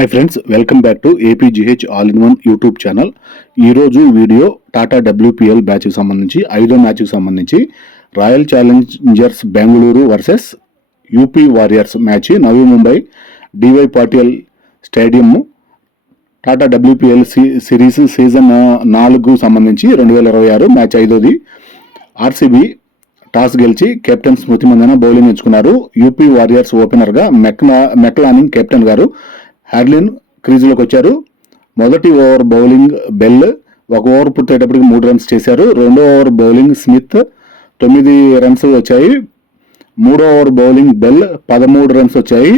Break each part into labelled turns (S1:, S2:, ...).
S1: Hi friends welcome back to APGH all in one YouTube channel ఈరోజు video Tata WPL బ్యాచ్కి సంబంధించి ఐదో మ్యాచ్కి సంబంధించి royal challengers Bengaluru versus UP warriors match Navi Mumbai DY Patil stadium Tata WPL C series season నాలుగు సంబంధించి రెండు వేల ఇరవై ఆరు మ్యాచ్ ఐదోది. ఆర్సీబీ టాస్ గెలిచి కెప్టెన్ స్మృతి మందన బౌలింగ్ ఎంచుకున్నారు యూపీ వారియర్స్ ఓపెనర్గా మెక్లా మెక్లానింగ్ కెప్టెన్ గారు హ్యాడ్లిన్ క్రీజులోకి వచ్చారు. మొదటి ఓవర్ బౌలింగ్ బెల్ ఒక ఓవర్ పూర్తయ్యేటప్పటికి మూడు రన్స్ చేశారు. రెండో ఓవర్ బౌలింగ్ స్మిత్ తొమ్మిది రన్స్ వచ్చాయి. మూడో ఓవర్ బౌలింగ్ బెల్ పదమూడు రన్స్ వచ్చాయి.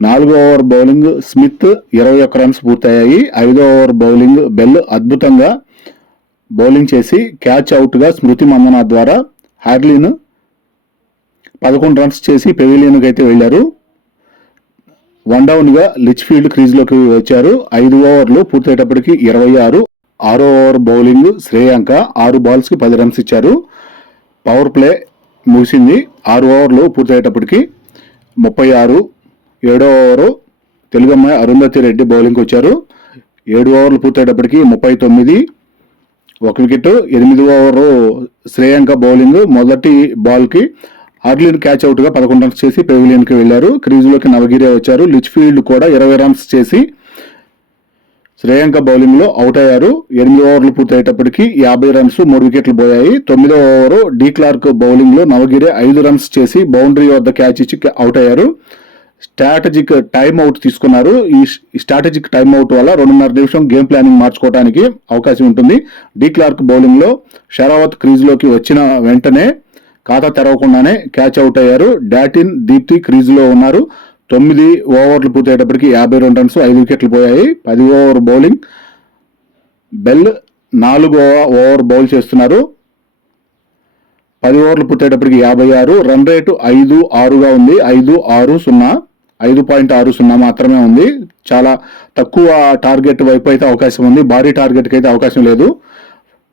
S1: నాలుగో ఓవర్ బౌలింగ్ స్మిత్ ఇరవై ఒక్క రన్స్ పూర్తయ్యాయి. ఐదో ఓవర్ బౌలింగ్ బెల్ అద్భుతంగా బౌలింగ్ చేసి క్యాచ్ అవుట్గా స్మృతి మందన ద్వారా హ్యాడ్లీన్ పదకొండు రన్స్ చేసి పెవిలియన్కి అయితే వెళ్ళారు. వన్ డౌన్గా లిచ్ ఫీల్డ్ క్రీజ్లోకి వచ్చారు. ఐదు ఓవర్లు పూర్తయ్యేటప్పటికి ఇరవై ఆరు. ఆరో ఓవర్ బౌలింగ్ శ్రేయాంక ఆరు బాల్స్కి పది రన్స్ ఇచ్చారు. పవర్ ప్లే ముగిసింది. ఆరు ఓవర్లు పూర్తయ్యేటప్పటికి ముప్పై ఆరు. ఏడో ఓవరు తెలుగు అమ్మాయి అరుంధతి రెడ్డి బౌలింగ్కి వచ్చారు. ఏడు ఓవర్లు పూర్తయ్యేటప్పటికి ముప్పై తొమ్మిది. ఒక వికెట్ ఎనిమిది ఓవరు శ్రేయాంక బౌలింగ్. మొదటి బాల్కి అర్లీన్ క్యాచ్ అవుట్గా పదకొండు రన్స్ చేసి పెవిలియన్కి వెళ్ళారు. క్రీజులోకి నవగిరే వచ్చారు. లిచ్ ఫీల్డ్ కూడా ఇరవై రన్స్ చేసి శ్రేయాంక బౌలింగ్లో అవుట్ అయ్యారు. ఎనిమిది ఓవర్లు పూర్తయ్యేటప్పటికి యాభై రన్స్ మూడు వికెట్లు పోయాయి. తొమ్మిదో ఓవరు డీ క్లార్క్ బౌలింగ్లో నవగిరే ఐదు రన్స్ చేసి బౌండరీ వద్ద క్యాచ్ ఇచ్చి అవుట్ అయ్యారు. స్ట్రాటజిక్ టైం అవుట్ తీసుకున్నారు. ఈ స్ట్రాటజిక్ టైం అవుట్ వల్ల రెండున్నర నిమిషం గేమ్ ప్లానింగ్ మార్చుకోవడానికి అవకాశం ఉంటుంది. డీ క్లార్క్ బౌలింగ్లో షరావత్ క్రీజ్లోకి వచ్చిన వెంటనే ఖాతా తెరవకుండానే క్యాచ్ అవుట్ అయ్యారు. డాటిన్ దీప్తి క్రీజ్లో ఉన్నారు. తొమ్మిది ఓవర్లు పూర్తయ్యేటప్పటికి యాభై రెండు రన్స్ ఐదు వికెట్లు పోయాయి. పది ఓవర్ బౌలింగ్. బెల్ నాలుగు ఓవర్ బౌల్ చేస్తున్నారు. పది ఓవర్లు పూర్తయ్యేటప్పటికి యాభై ఆరు. రన్ రేటు ఐదు ఆరుగా ఉంది. ఐదు ఆరు సున్నా. ఐదు పాయింట్ ఆరు సున్నా మాత్రమే ఉంది. చాలా తక్కువ టార్గెట్ వైపు అయితే అవకాశం ఉంది. భారీ టార్గెట్కి అయితే అవకాశం లేదు.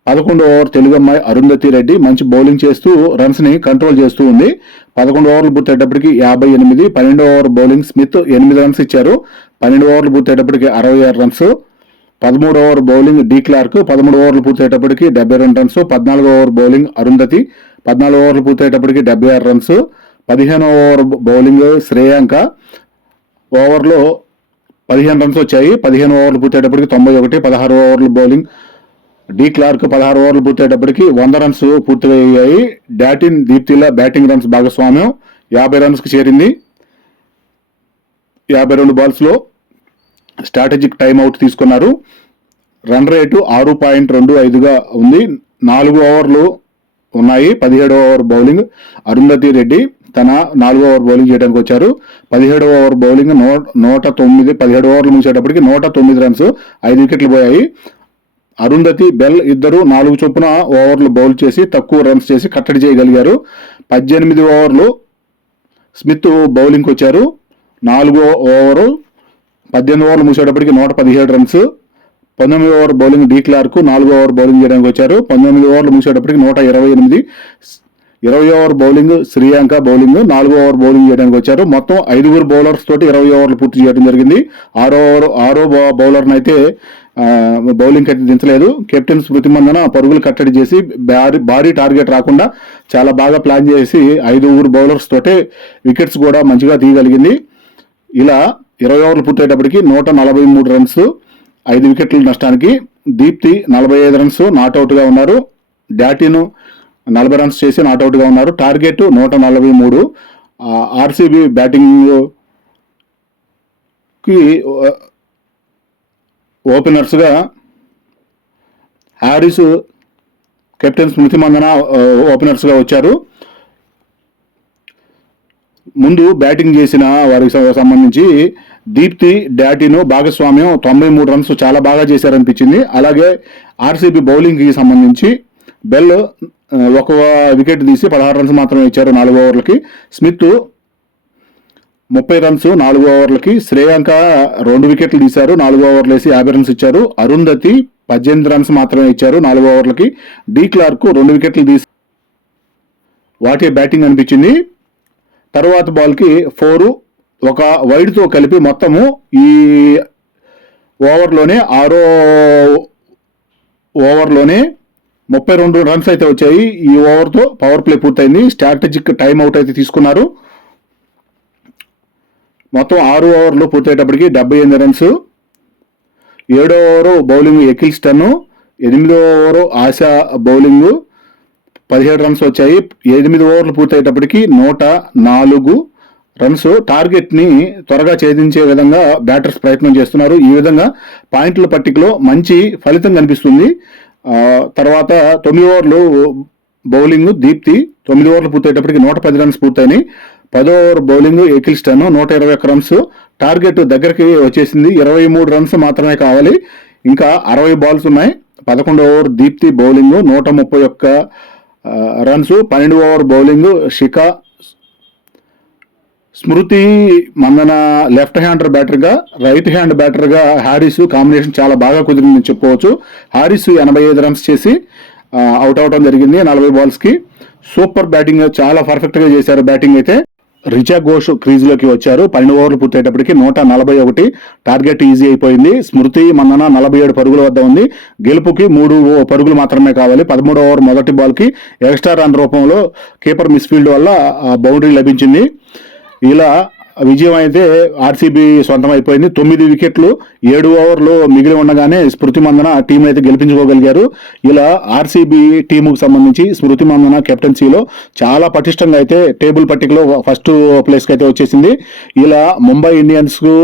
S1: పదకొండు ఓవర్ తెలుగు అమ్మాయి అరుంధతి రెడ్డి మంచి బౌలింగ్ చేస్తూ రన్స్ని కంట్రోల్ చేస్తూ ఉంది. పదకొండు ఓవర్లు పూర్తయ్యేటప్పటికి యాభై ఎనిమిది పన్నెండు ఓవర్ బౌలింగ్ స్మిత్ ఎనిమిది రన్స్ ఇచ్చారు. పన్నెండు ఓవర్లు పూర్తయ్యేటప్పటికి అరవై ఆరు రన్స్ పదమూడు ఓవర్ బౌలింగ్ డీ క్లార్క్ పదమూడు ఓవర్లు పూర్తయ్యేటప్పటికి డెబ్బై రెండు రన్స్ పద్నాలుగు ఓవర్ బౌలింగ్ అరుంధతి పద్నాలుగు ఓవర్లు పూర్తయ్యేటప్పటికి డెబ్బై ఆరు రన్స్ పదిహేను ఓవర్ బౌలింగ్ శ్రేయాంక. ఓవర్లో పదిహేను రన్స్ వచ్చాయి. పదిహేను ఓవర్లు పూర్తయ్యేటప్పటికి తొంభై ఒకటి పదహారు ఓవర్లు బౌలింగ్ డి క్లార్క్ పదహారు ఓవర్లు పూర్తయ్యేటప్పటికి వంద రన్స్ పూర్తయ్యాయి. డాటిన్ దీప్తిల బ్యాటింగ్ రన్స్ భాగస్వామ్యం. యాభై రన్స్కి చేరింది. యాభై రెండు బాల్స్లో స్ట్రాటజిక్ టైం అవుట్ తీసుకున్నారు. రన్ రేటు ఆరు పాయింట్ రెండు ఐదుగా ఉంది. నాలుగు ఓవర్లు ఉన్నాయి. పదిహేడు ఓవర్ బౌలింగ్ అరుంధతి రెడ్డి తన నాలుగో ఓవర్ బౌలింగ్ చేయడానికి వచ్చారు. పదిహేడు ఓవర్ బౌలింగ్ నూ నూట తొమ్మిది పదిహేడు ఓవర్లు ముగిసేటప్పటికి నూట తొమ్మిది రన్స్ ఐదు వికెట్లు పోయాయి. అరుంధతి బెల్ ఇద్దరు నాలుగు చొప్పున ఓవర్లు బౌల్ చేసి తక్కువ రన్స్ చేసి కట్టడి చేయగలిగారు. పద్దెనిమిది ఓవర్లు స్మిత్ బౌలింగ్కి వచ్చారు. నాలుగో ఓవరు పద్దెనిమిది ఓవర్లు ముగిసేటప్పటికి నూట పదిహేడు రన్స్. పంతొమ్మిది ఓవర్ బౌలింగ్ డీ క్లార్క్ నాలుగో ఓవర్ బౌలింగ్ చేయడానికి వచ్చారు. పంతొమ్మిది ఓవర్లు ముగిసేటప్పటికి నూట ఇరవై ఎనిమిది. ఇరవై ఓవర్ బౌలింగ్ శ్రీయాంక బౌలింగ్ నాలుగో ఓవర్ బౌలింగ్ చేయడానికి వచ్చారు. మొత్తం ఐదుగురు బౌలర్స్ తోటి ఇరవై ఓవర్లు పూర్తి చేయడం జరిగింది. ఆరో ఓవర్ ఆరో బౌలర్ని అయితే బౌలింగ్ కట్టి దించలేదు. కెప్టెన్ స్మృతి మందన పరుగులు కట్టడి చేసి భారీ భారీ టార్గెట్ రాకుండా చాలా బాగా ప్లాన్ చేసి ఐదుగురు బౌలర్స్ తోటే వికెట్స్ కూడా మంచిగా తీయగలిగింది. ఇలా ఇరవై ఓవర్లు పూర్తయ్యేటప్పటికి నూట నలభై మూడు రన్స్ ఐదు వికెట్ల నష్టానికి దీప్తి నలభై ఐదు రన్స్ నాట్అవుట్గా ఉన్నారు. డాటిను నలభై రన్స్ చేసి నాట్అవుట్గా ఉన్నారు. టార్గెట్ నూట నలభై మూడు. ఆర్సీబీ బ్యాటింగ్కి ఓపెనర్స్గా హ్యారిస్ కెప్టెన్ స్మృతి మందన ఓపెనర్స్గా వచ్చారు. ముందు బ్యాటింగ్ చేసిన వారికి సంబంధించి దీప్తి డాటిను భాగస్వామ్యం తొంభై మూడు రన్స్ చాలా బాగా చేశారనిపించింది. అలాగే ఆర్సీబీ బౌలింగ్కి సంబంధించి బెల్ ఒక వికెట్ తీసి పదహారు రన్స్ మాత్రమే ఇచ్చారు నాలుగు ఓవర్లకి. స్మిత్ ముప్పై రన్స్ నాలుగు ఓవర్లకి. శ్రేయాంక రెండు వికెట్లు తీశారు నాలుగు ఓవర్లు వేసి యాభై రన్స్ ఇచ్చారు. అరుంధతి పద్దెనిమిది రన్స్ మాత్రమే ఇచ్చారు నాలుగు ఓవర్లకి. డీ క్లార్క్ రెండు వికెట్లు తీసి వాటి బ్యాటింగ్ అనిపించింది. తర్వాత బాల్కి ఫోరు ఒక వైడ్తో కలిపి మొత్తము ఈ ఓవర్లోనే ఆరో ఓవర్లోనే ముప్పై రెండు రన్స్ అయితే వచ్చాయి. ఈ ఓవర్తో పవర్ ప్లే పూర్తయింది. స్ట్రాటజిక్ టైం అవుట్ అయితే తీసుకున్నారు. మొత్తం ఆరు ఓవర్లు పూర్తయ్యేటప్పటికి డెబ్బై ఎనిమిది రన్స్ ఏడో ఓవరు బౌలింగ్ ఎకిల్స్టన్ ఎనిమిదో ఓవరు ఆశా బౌలింగ్. పదిహేడు రన్స్ వచ్చాయి. ఎనిమిది ఓవర్లు పూర్తయ్యేటప్పటికి నూట నాలుగు రన్స్ టార్గెట్ని త్వరగా ఛేదించే విధంగా బ్యాటర్స్ ప్రయత్నం చేస్తున్నారు. ఈ విధంగా పాయింట్ల పట్టికలో మంచి ఫలితం కనిపిస్తుంది. తర్వాత తొమ్మిది ఓవర్లు బౌలింగ్ దీప్తి తొమ్మిది ఓవర్లు పూర్తయ్యేటప్పటికి నూట పది రన్స్ పూర్తయినాయి. పదో ఓవర్ బౌలింగ్ ఎకిల్స్టన్ నూట ఇరవై ఒక్క రన్స్. టార్గెట్ దగ్గరికి వచ్చేసింది. ఇరవై మూడు రన్స్ మాత్రమే కావాలి. ఇంకా అరవై బాల్స్ ఉన్నాయి. పదకొండు ఓవర్ దీప్తి బౌలింగ్ నూట ముప్పై ఒక్క రన్స్. పన్నెండు over bowling Shikha Smriti Mandhana left hander బ్యాటర్గా right hand బ్యాటర్గా హారిస్ కాంబినేషన్ చాలా బాగా కుదిరిందని చెప్పుకోవచ్చు. హారిస్ ఎనభై ఐదు రన్స్ చేసి అవుట్ అవటం జరిగింది నలభై బాల్స్కి సూపర్ బ్యాటింగ్ చాలా పర్ఫెక్ట్గా చేశారు బ్యాటింగ్ అయితే. రిచా ఘోష్ క్రీజ్లోకి వచ్చారు. పన్నెండు ఓవర్లు పూర్తయ్యేటప్పటికి నూట నలభై ఒకటి. టార్గెట్ ఈజీ అయిపోయింది. స్మృతి మందన నలభై ఏడు పరుగుల వద్ద ఉంది. గెలుపుకి మూడు ఓ- పరుగులు మాత్రమే కావాలి. పదమూడు ఓవర్ మొదటి బాల్కి ఎక్స్ట్రా రన్ రూపంలో కీపర్ మిస్ఫీల్డ్ వల్ల బౌండరీ లభించింది. ఇలా విజయం అయితే ఆర్సీబీ సొంతం అయిపోయింది తొమ్మిది వికెట్లు ఏడు ఓవర్లు మిగిలి ఉండగానే స్మృతి మందన టీం అయితే గెలిపించుకోగలిగారు. ఇలా ఆర్సీబీ టీముకు సంబంధించి స్మృతి మందన కెప్టెన్సీలో చాలా పటిష్టంగా అయితే టేబుల్ పట్టికలో ఫస్ట్ ప్లేస్కి అయితే వచ్చేసింది. ఇలా ముంబై ఇండియన్స్కు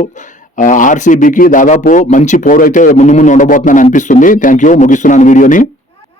S1: ఆర్సీబీకి దాదాపు మంచి పోరు అయితే ముందు ముందు ఉండబోతుందని అనిపిస్తుంది. Thank you. ముగిస్తున్నాను వీడియోని.